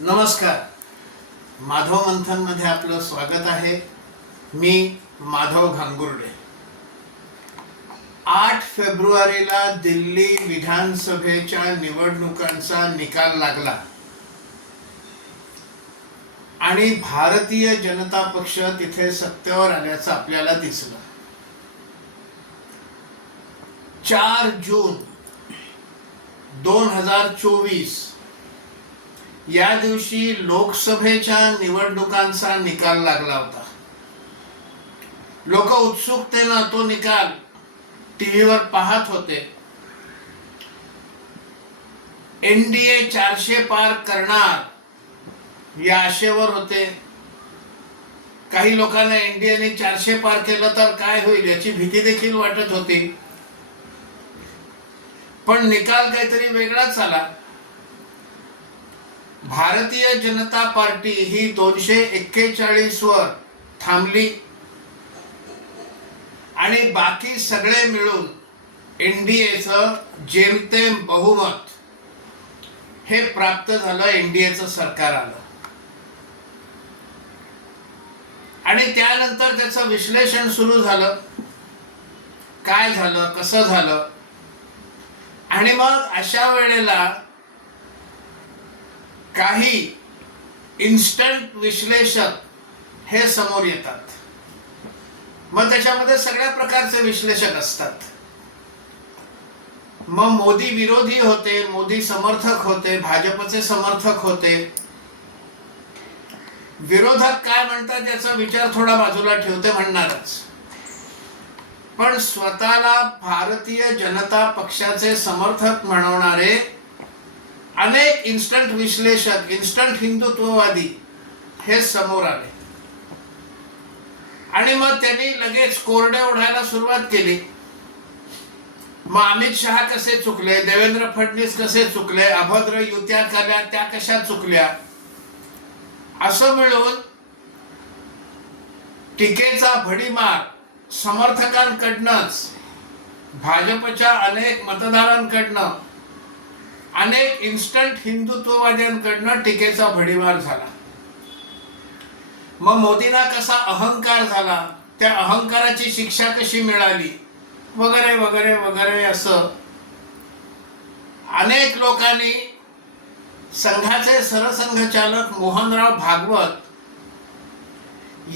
नमस्कार. माधव मंथन मध्ये आपलं स्वागत आहे. मी माधव घांगुर्डे. 8 फेब्रुवारीला दिल्ली विधानसभेच्या निवडणुकांचा निकाल लागला आणि भारतीय जनता पक्ष तिथे सत्तेवर आल्याचं आपल्याला दिसलं. 4 जून 2024 या दिवशी लोकसभेच्या निवडणुकांचा निकाल लागला होता. लोक उत्सुकतेने तो निकाल टीव्हीवर पाहत होते. एनडीए 400 पार करणार या आशेवर होते. काही लोकांना एनडीएने 400 पार केलं तर काय होईल याची भीती देखील वाटत होती. पण निकाल काहीतरी वेगळाच आला. भारतीय जनता पार्टी ही 241 वर थांबली आणि बाकी सगळे मिळून एनडीएचं जेमतेम बहुमत हे प्राप्त झालं. एनडीएचं सरकार आलं आणि त्यानंतर त्याचं विश्लेषण सुरू झालं. काय झालं, कसं झालं. आणि मग अशा वेळेला काही इन्स्टंट विश्लेषक हे समोर येतात. मग त्याच्यामध्ये सगळ्या प्रकारचे विश्लेषक असतात. मग मोदी विरोधी होते, मोदी समर्थक होते, भाजपचे समर्थक होते. विरोधक काय म्हणतात याचा विचार थोडा बाजूला ठेवते म्हणणारच. पण स्वतःला भारतीय जनता पक्षाचे समर्थक म्हणवणारे अनेक इन्स्टंट विश्लेषक, इन्स्टंट हिंदुत्ववादी हे समोर आले आणि मग त्यांनी लगेच कोरडे ओढायला सुरुवात केली. मग अमित शहा कसे चुकले, देवेंद्र फडणवीस कसे चुकले, अभद्र युत्या केल्या त्या कशा चुकल्या, असं मिळून टीकेचा भडीमार समर्थकांकडनंच, भाजपच्या अनेक मतदारांकडनं, अनेक इन्स्टंट हिंदुत्ववाद्यांकडनं टीकेचा भडीमार झाला. मग मोदींना कसा अहंकार झाला, त्या अहंकाराची शिक्षा कशी मिळाली, वगैरे वगैरे वगैरे असं अनेक लोकांनी संघाचे सरसंघचालक मोहनराव भागवत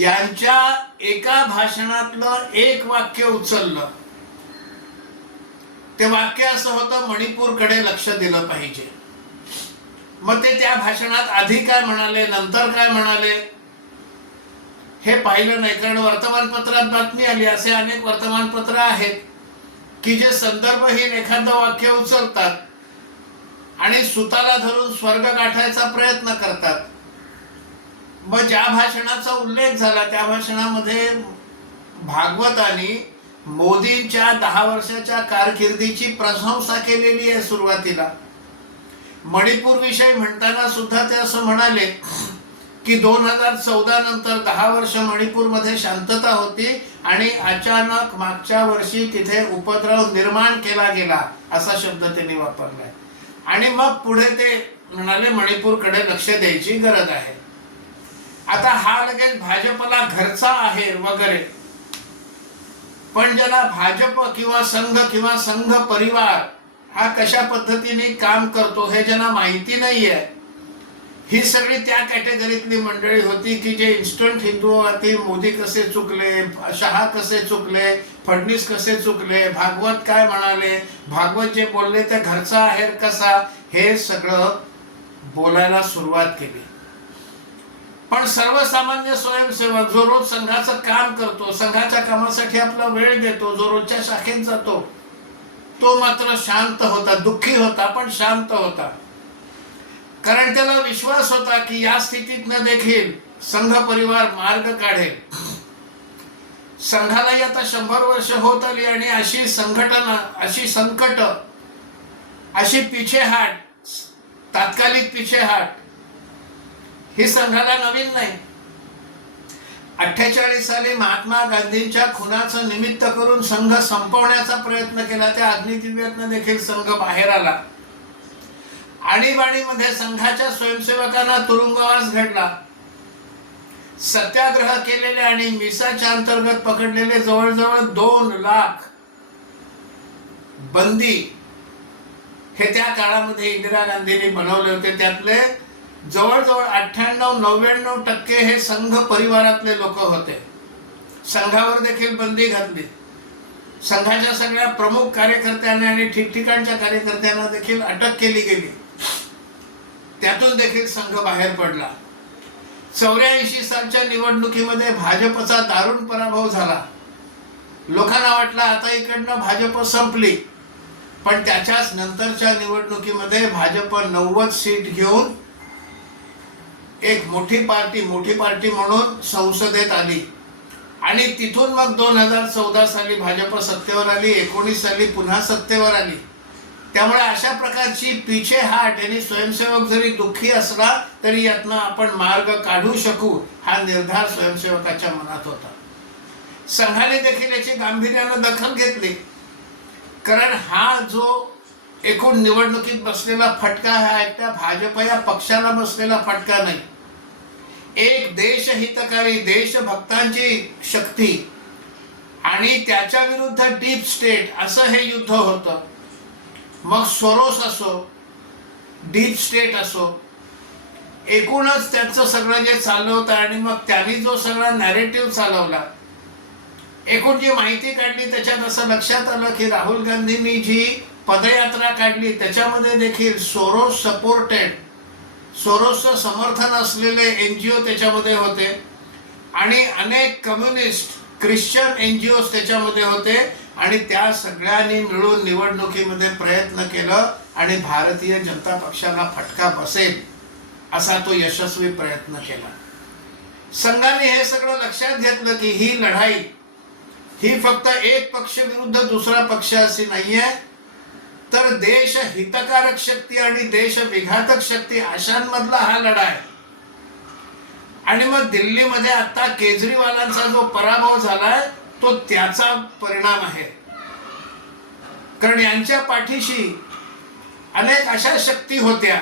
यांच्या एका भाषणातलं एक वाक्य उचललं. ते वाक्य असं होतं, मणिपूरकडे लक्ष दिलं पाहिजे. मग ते त्या भाषणात आधी काय म्हणाले, नंतर काय म्हणाले हे पाहिलं नाही. कारण वर्तमानपत्रात बातमी आली. असे अनेक वर्तमानपत्र आहेत की जे संदर्भहीन एखादं वाक्य उचलतात आणि सुताला धरून स्वर्ग गाठायचा प्रयत्न करतात. मग ज्या भाषणाचा उल्लेख झाला त्या भाषणामध्ये भागवतांनी मोदींच्या 10 वर्षाच्या कारकिर्दीची प्रशंसा केलेली आहे. सुरुवातीला मणिपूर विषयी म्हणताना सुद्धा ते असं म्हणाले की 2014 नंतर 10 वर्ष मणिपूरमध्ये शांतता होती आणि अचानक मागच्या वर्षी तिथे उपद्रव निर्माण केला गेला, असा शब्द त्यांनी वापरलाय. आणि मग पुढे ते म्हणाले मणिपूरकडे लक्ष द्यायची गरज आहे. आता हा लगेच भाजपला घरचा आहे वगैरे. पण ज्याला भाजप किंवा संघ परिवार हा कशा पद्धतीने काम करतो हे ज्यांना माहिती नाहीये, ही सगळी त्या कॅटेगरीतली मंडळी होती की जे इन्स्टंट हिंदुत्ववादी, मोदी कसे चुकले, शहा कसे चुकले, फडणवीस कसे चुकले, भागवत काय म्हणाले, भागवत जे बोलले ते घरचा आहेर कसा, हे सगळं बोलायला सुरुवात केली. पण सर्वसामान्य स्वयंसेवक जो रोज संघाचं काम करतो, संघाच्या कामासाठी आपला वेळ देतो, जो रोजच्या शाखेत जातो, तो मात्र शांत होता. दुःखी होता पण शांत होता. कारण त्याला विश्वास होता की या स्थितीतनं देखील संघ परिवार मार्ग काढेल. संघालाही आता 100 वर्ष होत आली आणि अशी संघटना, अशी संकट, अशी पिछेहाट, तात्कालिक पिछेहाट ही संघाला नवीन नाही. 48 साली महात्मा गांधींच्या खुनाचं निमित्त करून संघ संपवण्याचा प्रयत्न केला. त्या अग्निदिव्यातनं देखील संघ बाहेर आला. आणीबाणीमध्ये संघाच्या स्वयंसेवकांना तुरुंगवास घडला. सत्याग्रह केलेले आणि मिसाच्या अंतर्गत पकडलेले जवळजवळ 2 लाख बंदी हे त्या काळामध्ये इंदिरा गांधींनी बनवले होते. त्यातले जवळजवळ 98-99% हे संघ परिवारातले लोक होते. संघावर देखील बंदी घातली. संघाच्या सगळ्या प्रमुख कार्यकर्त्यांना आणि ठिकठिकाणच्या कार्यकर्त्यांना देखील अटक केली गेली. त्यातून देखील संघ बाहेर पडला. 84 सालच्या निवडणुकीमध्ये भाजपचा दारुण पराभव झाला. लोकांना वाटलं आता इकडनं भाजप संपली, पण त्याच्याच नंतरच्या निवडणुकीमध्ये भाजप 90 सीट घेऊन एक मोठी पार्टी म्हणून संसदेत आली. आणि तिथून मग 2014 साली भाजप सत्तेवर आली, 19 साली पुन्हा सत्तेवर आली. त्यामुळे अशा प्रकारची पीछे हाट आणि स्वयंसेवक जरी दुःखी असला तरी यातनं आपण मार्ग काढू शकू हा निर्धार स्वयंसेवकाच्या मनात होता. संघाने देखील याची गांभीर्यानं दखल घेतली, कारण हा जो एकूण निवडणुकीत बसलेला फटका हा एकट्या भाजप या पक्षाला बसलेला फटका नाही. एक देशहितकारी देशभक्तांची शक्ती आणि त्याच्या विरुद्ध डीप स्टेट असं हे युद्ध होतं. मग सोरोस असो, डीप स्टेट असो, एकूणच त्यांचं सगळं जे चाललं होतं आणि मग त्यांनी जो सगळा नॅरेटिव्ह चालवला, एकूण जी माहिती काढली त्याच्यात असं लक्षात आलं की राहुल गांधींनी जी पदयात्रा काढली त्याच्यामध्ये देखील सोरोस सपोर्टेड, सोरोसचं समर्थन असलेले NGO त्याच्यामध्ये होते आणि अनेक कम्युनिस्ट ख्रिश्चन NGOज त्याच्यामध्ये होते. आणि त्या सगळ्यांनी मिळून निवडणुकीमध्ये प्रयत्न केलं आणि भारतीय जनता पक्षाला फटका बसेल असा तो यशस्वी प्रयत्न केला. संघाने हे सगळं लक्षात घेतलं की ही लढाई ही फक्त एक पक्ष विरुद्ध दुसरा पक्ष अशी नाहीये, तर देश हितकारक शक्ती आणि देश विघातक शक्ती अशांमधला हा लढा आहे. आणि मग दिल्लीमध्ये आता केजरीवालांचा जो पराभव झालाय तो त्याचा परिणाम आहे. कारण यांच्या पाठीशी अनेक अशा शक्ती होत्या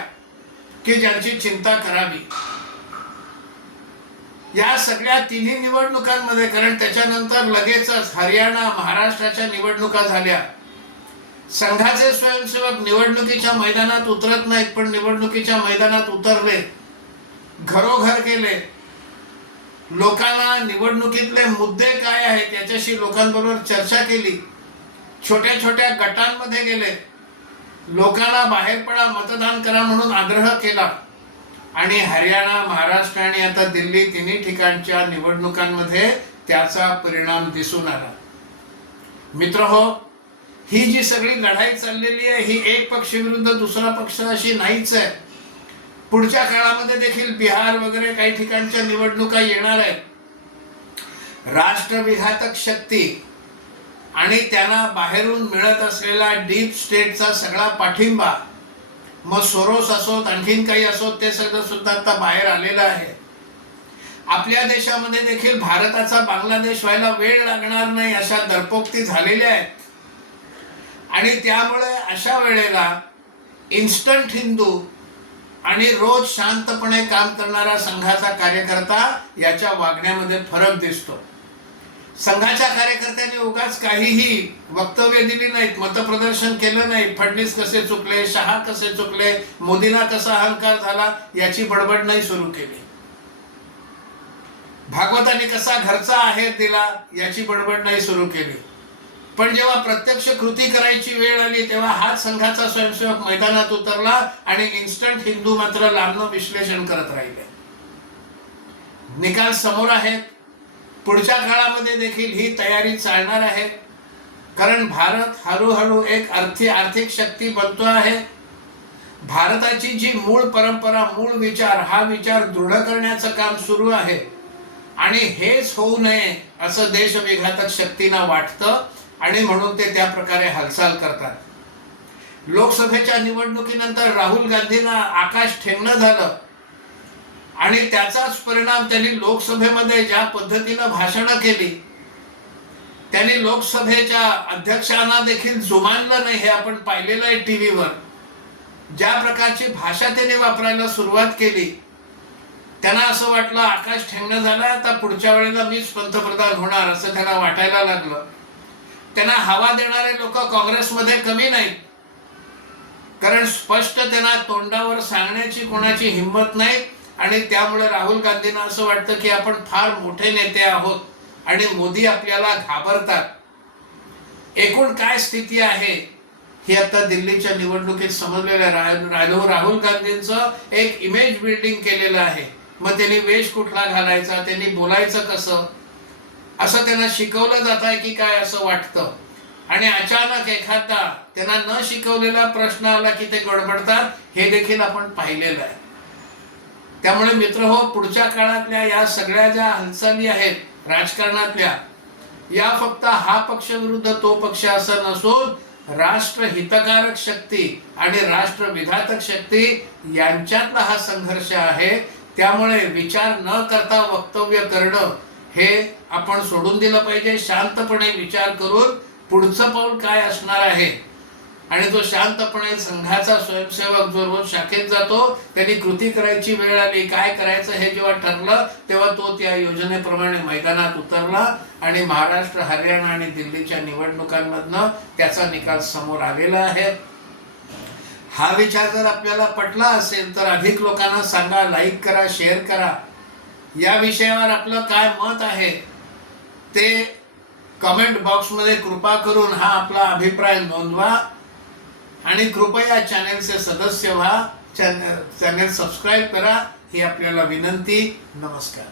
की ज्यांची चिंता करावी. या सगळ्या तिन्ही निवडणुकांमध्ये, कारण त्याच्यानंतर लगेचच हरियाणा महाराष्ट्राच्या निवडणुका झाल्या. संघाचे स्वयंसेवक निवडणुकीच्या मैदानात उतरत नाहीत, पण निवडणुकीच्या मैदानात उतरले, घरोघर गेले, लोकांना निवडणुकीतले मुद्दे काय आहेत याच्याशी लोकांबरोबर चर्चा केली, छोट्या छोट्या गटांमध्ये गेले, लोकांना बाहेर पडा, मतदान करा म्हणून आग्रह केला. आणि हरियाणा, महाराष्ट्र आणि आता दिल्ली तिन्ही ठिकाणच्या निवडणुकांमध्ये त्याचा परिणाम दिसून आला. मित्रहो, ही जी सगळी लढाई चाललेली आहे ही एक पक्ष विरुद्ध दुसरा पक्ष अशी नाहीच आहे. पुढच्या काळामध्ये देखील बिहार वगैरे काही ठिकाणच्या निवडणुका येणार आहेत. राष्ट्रविघातक शक्ती आणि त्यांना बाहेरून मिळत असलेला डीप स्टेटचा सगळा पाठिंबा, मग सोरोस असोत आणखीन काही असोत, ते सगळं सुद्धा आता बाहेर आलेलं आहे. आपल्या देशामध्ये देखील भारताचा बांगलादेश व्हायला वेळ लागणार नाही अशा दरपोक्ती झालेल्या आहेत. आणि त्यामुळे अशा वेळेला इन्स्टंट हिंदू आणि रोज शांतपणे काम करणारा संघाचा कार्यकर्ता याच्या वागण्यामध्ये फरक दिसतो. संघाच्या कार्यकर्त्यांनी उगाच काहीही वक्तव्य दिली नाहीत, मतप्रदर्शन केलं नाही, फडणवीस कसे चुकले, शहा कसे चुकले, मोदींना कसा अहंकार झाला याची बडबड नाही सुरू केली, भागवतांनी कसा घरचा आहेर दिला याची बडबड नाही सुरू केली. पण जेव्हा प्रत्यक्ष कृती करायची वेळ आली तेव्हा हाच संघाचा स्वयंसेवक मैदानात उतरला आणि इन्स्टंट हिंदू मात्र लांबनं विश्लेषण करत राहिले. निकाल समोर आहेत. पुढच्या काळामध्ये देखील ही तयारी चालणार आहे, कारण भारत हळूहळू एक आर्थिक शक्ती बनतो आहे. भारताची जी मूळ परंपरा, मूळ विचार, हा विचार दृढ करण्याचं काम सुरू आहे. आणि हेच होऊ नये असं देशविघातक शक्तींना वाटतं आणि म्हणून ते त्या प्रकारे हालचाल करतात. लोकसभेच्या निवडणुकीनंतर राहुल गांधींना आकाश ठेंगणं झालं आणि त्याचाच परिणाम त्यांनी लोकसभेमध्ये ज्या पद्धतीनं भाषणं केली, त्यांनी लोकसभेच्या अध्यक्षांना देखील जुमानलं नाही. हे आपण पाहिलेलं आहे टीव्हीवर. ज्या प्रकारची भाषा त्याने वापरायला सुरुवात केली, त्यांना असं वाटलं आकाश ठेंगणं झालं, आता पुढच्या वेळेला मीच पंतप्रधान होणार असं त्यांना वाटायला लागलं. त्यांना हवा देणारे लोक काँग्रेसमध्ये कमी नाहीत, कारण स्पष्ट त्यांना तोंडावर सांगण्याची कोणाची हिंमत नाही. आणि त्यामुळे राहुल गांधींना असं वाटतं की आपण फार मोठे नेते आहोत आणि मोदी आपल्याला घाबरतात. एकूण काय स्थिती आहे ही आता दिल्लीच्या निवडणुकीत समजलेलं आहे. राहुल गांधींचं एक इमेज बिल्डिंग केलेलं आहे. मग त्यांनी वेश कुठला घालायचा, त्यांनी बोलायचं कसं, असं त्यांना शिकवलं जात आहे की काय असं वाटतं. आणि अचानक एखादा त्यांना न शिकवलेला प्रश्न आला की ते गडबडतात, हे देखील आपण पाहिलेलं आहे. त्यामुळे मित्र हो, पुढच्या काळातल्या या सगळ्या ज्या हालचाली आहेत राजकारणातल्या, या फक्त हा पक्ष विरुद्ध तो पक्ष असं नसून राष्ट्रहितकारक शक्ती आणि राष्ट्रविघातक शक्ती यांच्यातला हा संघर्ष आहे. त्यामुळे विचार न करता वक्तव्य करणं हे आपण सोडून दिलं पाहिजे. शांतपणे विचार करून पुढचं पाऊल काय असणार आहे, आणि जो शांतपणे संघाचा स्वयंसेवक जो रोज शाखेत जातो, त्यांनी कृती करायची वेळ आली, काय करायचं हे जेव्हा ठरलं, तेव्हा तो त्या योजनेप्रमाणे मैदानात उतरला आणि महाराष्ट्र, हरियाणा आणि दिल्लीच्या निवडणुकांमधनं त्याचा निकाल समोर आलेला आहे. हा विचार जर आपल्याला पटला असेल तर अधिक लोकांना सांगा, लाईक करा, शेअर करा. या विषयावर आपलं काय मत आहे ते कमेंट बॉक्समध्ये कृपा करून हा आपला अभिप्राय नोंदवा. आणि कृपया चॅनेलचे सदस्य व्हा, चॅनेल सबस्क्राईब करा ही आपल्याला विनंती. नमस्कार.